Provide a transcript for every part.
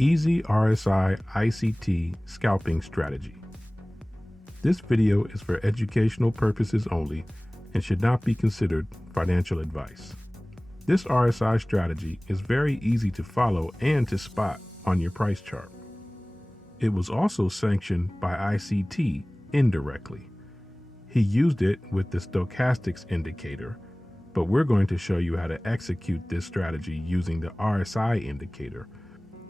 Easy RSI ICT Scalping Strategy. This video is for educational purposes only and should not be considered financial advice. This RSI strategy is very easy to follow and to spot on your price chart. It was also sanctioned by ICT indirectly. He used it with the stochastics indicator, but we're going to show you how to execute this strategy using the RSI indicator,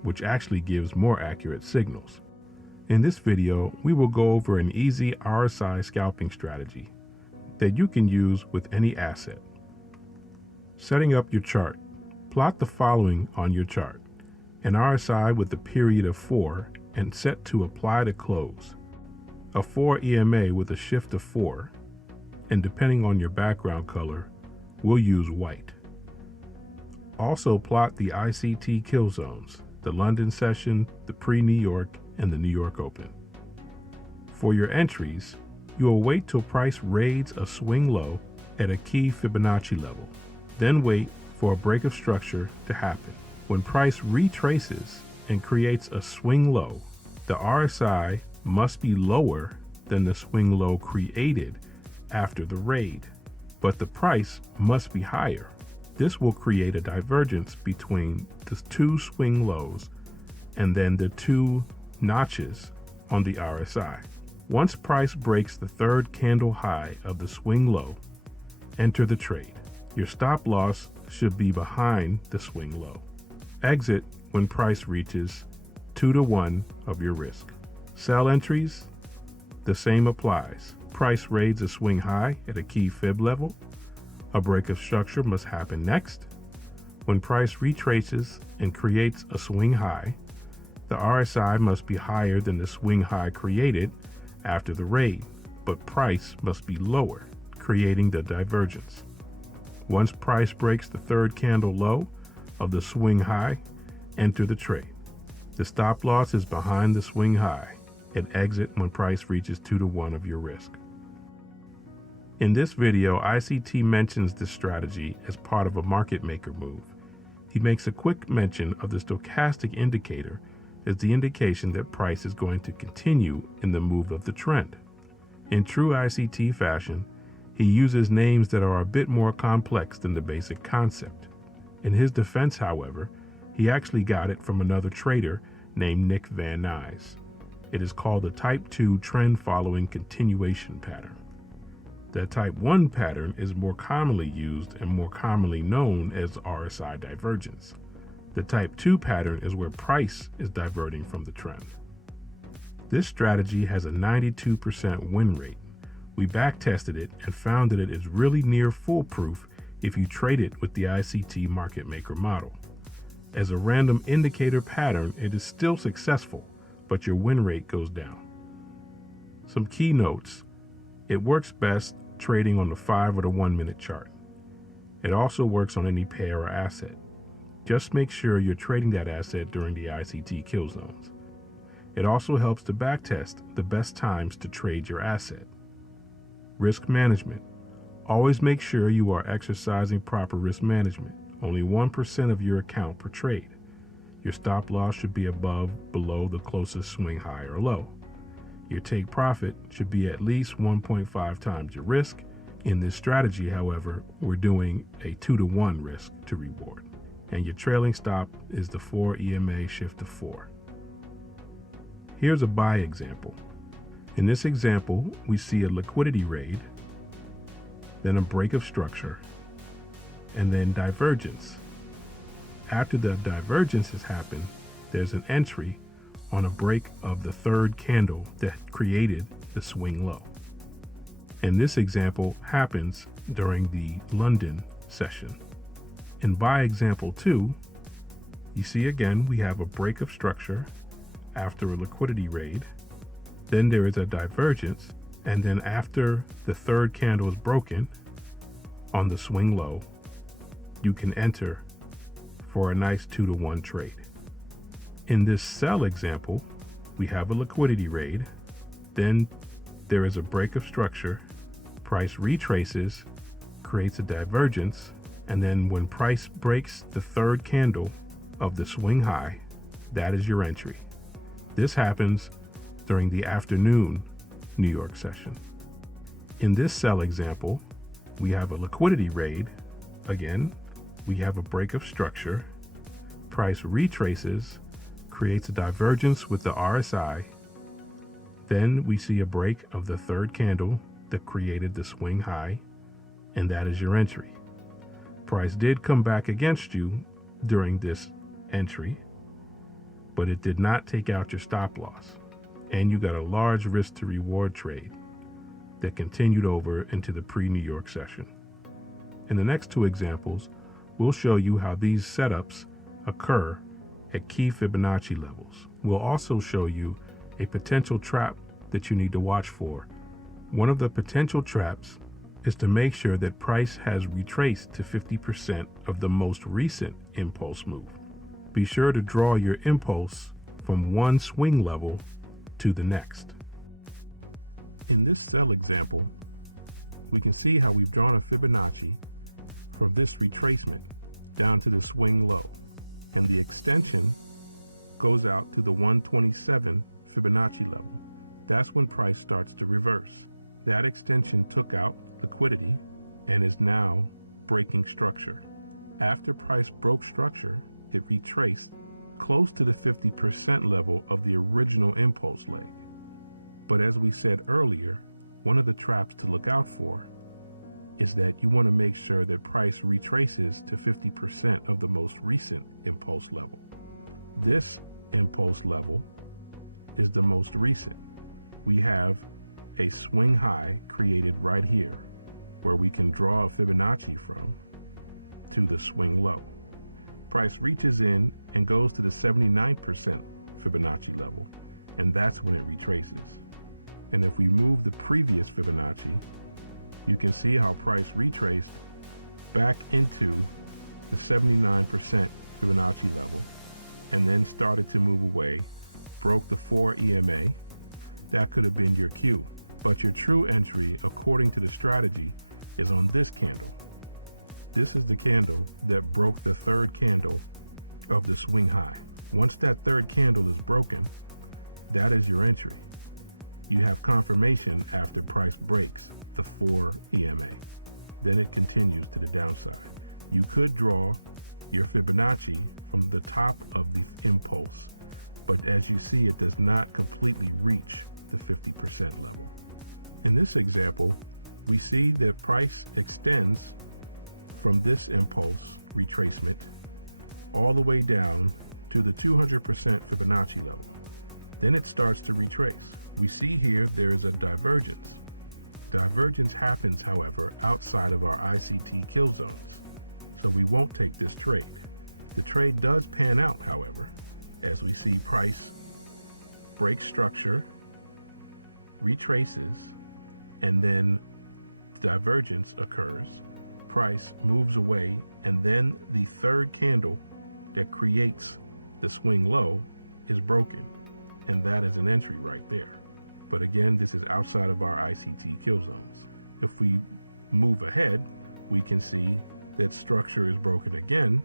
which actually gives more accurate signals. In this video, we will go over an easy RSI scalping strategy that you can use with any asset. Setting up your chart. Plot the following on your chart. An RSI with a period of 4 and set to apply to close. A 4 EMA with a shift of 4, and depending on your background color, we'll use white. Also plot the ICT kill zones, the London session, the pre-New York, and the New York Open. For your entries, you will wait till price raids a swing low at a key Fibonacci level. Then wait for a break of structure to happen. When price retraces and creates a swing low, the RSI must be lower than the swing low created after the raid, but the price must be higher. This will create a divergence between the two swing lows and then the two notches on the RSI. Once price breaks the third candle high of the swing low, enter the trade. Your stop loss should be behind the swing low. Exit when price reaches 2 to 1 of your risk. Sell entries, the same applies. Price raids a swing high at a key fib level. A break of structure must happen next. When price retraces and creates a swing high, the RSI must be higher than the swing high created after the raid, but price must be lower, creating the divergence. Once price breaks the third candle low of the swing high, enter the trade. The stop loss is behind the swing high and exit when price reaches 2 to 1 of your risk. In this video, ICT mentions this strategy as part of a market maker move. He makes a quick mention of the stochastic indicator as the indication that price is going to continue in the move of the trend. In true ICT fashion, he uses names that are a bit more complex than the basic concept. In his defense, however, he actually got it from another trader named Nick Van Nuys. It is called the Type 2 trend following continuation pattern. The Type 1 pattern is more commonly used and more commonly known as RSI divergence. The Type 2 pattern is where price is diverting from the trend. This strategy has a 92% win rate. We backtested it and found that it is really near foolproof if you trade it with the ICT market maker model. As a random indicator pattern, it is still successful, but your win rate goes down. Some key notes. It works best trading on the 5 or the 1 minute chart. It also works on any pair or asset. Just make sure you're trading that asset during the ICT kill zones. It also helps to backtest the best times to trade your asset. Risk management. Always make sure you are exercising proper risk management. Only 1% of your account per trade. Your stop loss should be below the closest swing high or low. Your take profit should be at least 1.5 times your risk. In this strategy, however, we're doing a 2 to 1 risk to reward. And your trailing stop is the 4 EMA shift to 4. Here's a buy example. In this example, we see a liquidity raid, then a break of structure, and then divergence. After the divergence has happened, there's an entry on a break of the third candle that created the swing low. And this example happens during the London session. In buy example 2, you see again we have a break of structure after a liquidity raid, then there is a divergence, and then after the third candle is broken on the swing low, you can enter for a nice 2 to 1 trade. In this sell example, we have a liquidity raid, then there is a break of structure, price retraces, creates a divergence, and then when price breaks the third candle of the swing high, That is your entry. This happens during the afternoon New York session. In this sell example, we have a liquidity raid. Again, we have a break of structure. Price retraces, creates a divergence with the RSI. Then we see a break of the third candle that created the swing high, and that is your entry. Price did come back against you during this entry, but it did not take out your stop loss, and you got a large risk to reward trade that continued over into the pre-New York session. In the next two examples, we'll show you how these setups occur at key Fibonacci levels. We'll also show you a potential trap that you need to watch for. One of the potential traps is to make sure that price has retraced to 50% of the most recent impulse move. Be sure to draw your impulse from one swing level to the next. In this sell example, we can see how we've drawn a Fibonacci from this retracement down to the swing low, and the extension goes out to the 127 Fibonacci level. That's when price starts to reverse. That extension took out liquidity and is now breaking structure. After price broke structure, it retraced close to the 50% level of the original impulse leg. But as we said earlier, one of the traps to look out for is that you want to make sure that price retraces to 50% of the most recent impulse level. This impulse level is the most recent. We have a swing high created right here, where we can draw a Fibonacci from to the swing low. Price reaches in and goes to the 79% Fibonacci level, and that's when it retraces. And if we move the previous Fibonacci, you can see how price retraced back into the 79% Fibonacci level and then started to move away, broke the 4 EMA. That could have been your cue. But your true entry, according to the strategy, is on this candle. This is the candle that broke the third candle of the swing high. Once that third candle is broken, that is your entry. You have confirmation after price breaks the 4 EMA. Then it continues to the downside. You could draw your Fibonacci from the top of the impulse, but as you see, it does not completely reach the 50% level. In this example, we see that price extends from this impulse retracement all the way down to the 200% Fibonacci level. Then it starts to retrace. We see here there is a divergence. Divergence happens, however, outside of our ICT kill zones, so we won't take this trade. The trade does pan out, however, as we see price break structure, retraces, and then divergence occurs. Price moves away, and then the third candle that creates the swing low is broken, and that is an entry right there. But again, this is outside of our ICT kill zones. If we move ahead, we can see that structure is broken again.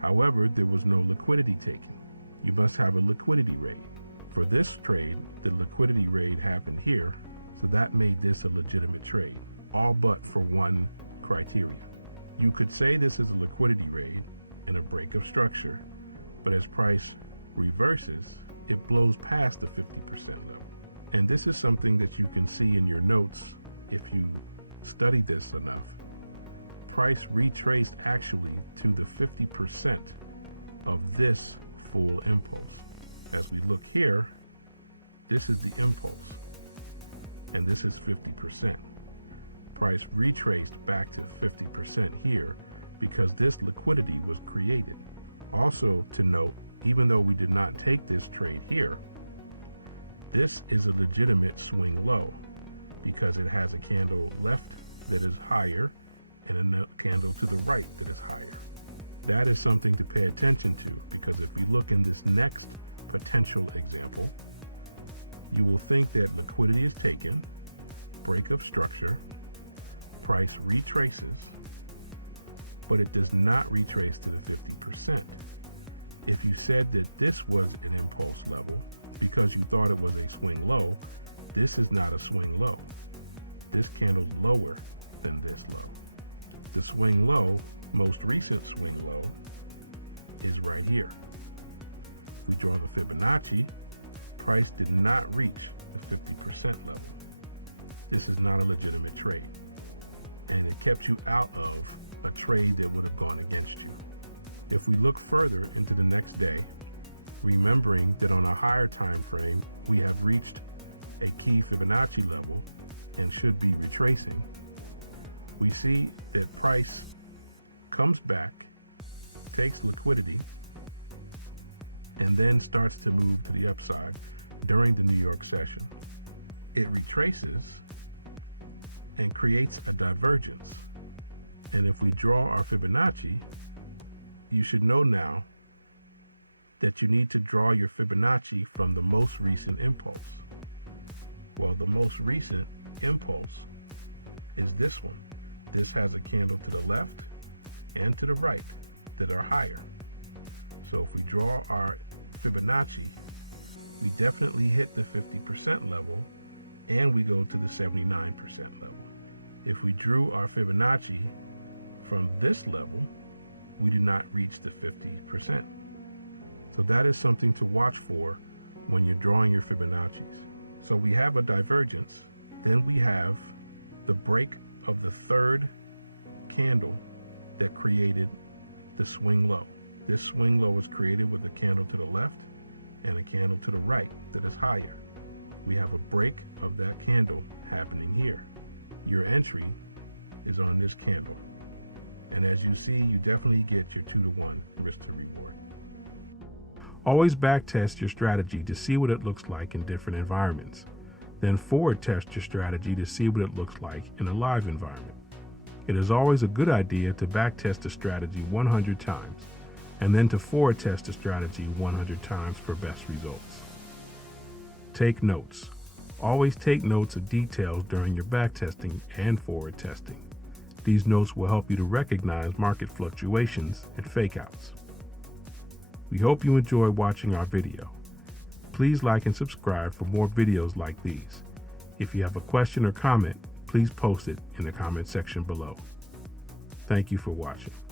However, there was no liquidity taken. You must have a liquidity raid. For this trade, the liquidity raid happened here, so that made this a legitimate trade, all but for one criteria. You could say this is a liquidity raid and a break of structure, but as price reverses, it blows past the 50% level. And this is something that you can see in your notes if you study this enough. Price retraced actually to the 50% of this full impulse. As we look here, this is the impulse, and this is 50%. Price retraced back to 50% here because this liquidity was created. Also to note, even though we did not take this trade here, this is a legitimate swing low because it has a candle left that is higher and a candle to the right that is higher. That is something to pay attention to, because if we look in this next potential example, you will think that liquidity is taken, break of structure, price retraces, but it does not retrace to the 50%. If you said that this was an impulse level because you thought it was a swing low, this is not a swing low. This candle's lower than this low. The swing low, most recent swing low, is right here. If we draw the Fibonacci, price did not reach the 50% level. This is not a legitimate trade, and it kept you out of a trade that would have gone against you. If we look further into the next day, remembering that on a higher time frame, we have reached a key Fibonacci level and should be retracing, we see that price comes back, takes liquidity, and then starts to move to the upside during the New York session. It retraces and creates a divergence. And if we draw our Fibonacci, you should know now that you need to draw your Fibonacci from the most recent impulse. Well, the most recent impulse is this one. This has a candle to the left and to the right that are higher. So if we draw our Fibonacci, we definitely hit the 50% level and we go to the 79% level. If we drew our Fibonacci from this level, we do not reach the 50%. So that is something to watch for when you're drawing your Fibonacci's. So we have a divergence, then we have the break of the third candle that created the swing low. This swing low was created with a candle to the left and a candle to the right that is higher. We have a break of that candle happening here. Your entry is on this candle. And as you see, you definitely get your 2-to-1 risk to reward. Always backtest your strategy to see what it looks like in different environments. Then forward test your strategy to see what it looks like in a live environment. It is always a good idea to backtest a strategy 100 times and then to forward test a strategy 100 times for best results. Take notes. Always take notes of details during your backtesting and forward testing. These notes will help you to recognize market fluctuations and fakeouts. We hope you enjoy watching our video. Please like and subscribe for more videos like these. If you have a question or comment, please post it in the comment section below. Thank you for watching.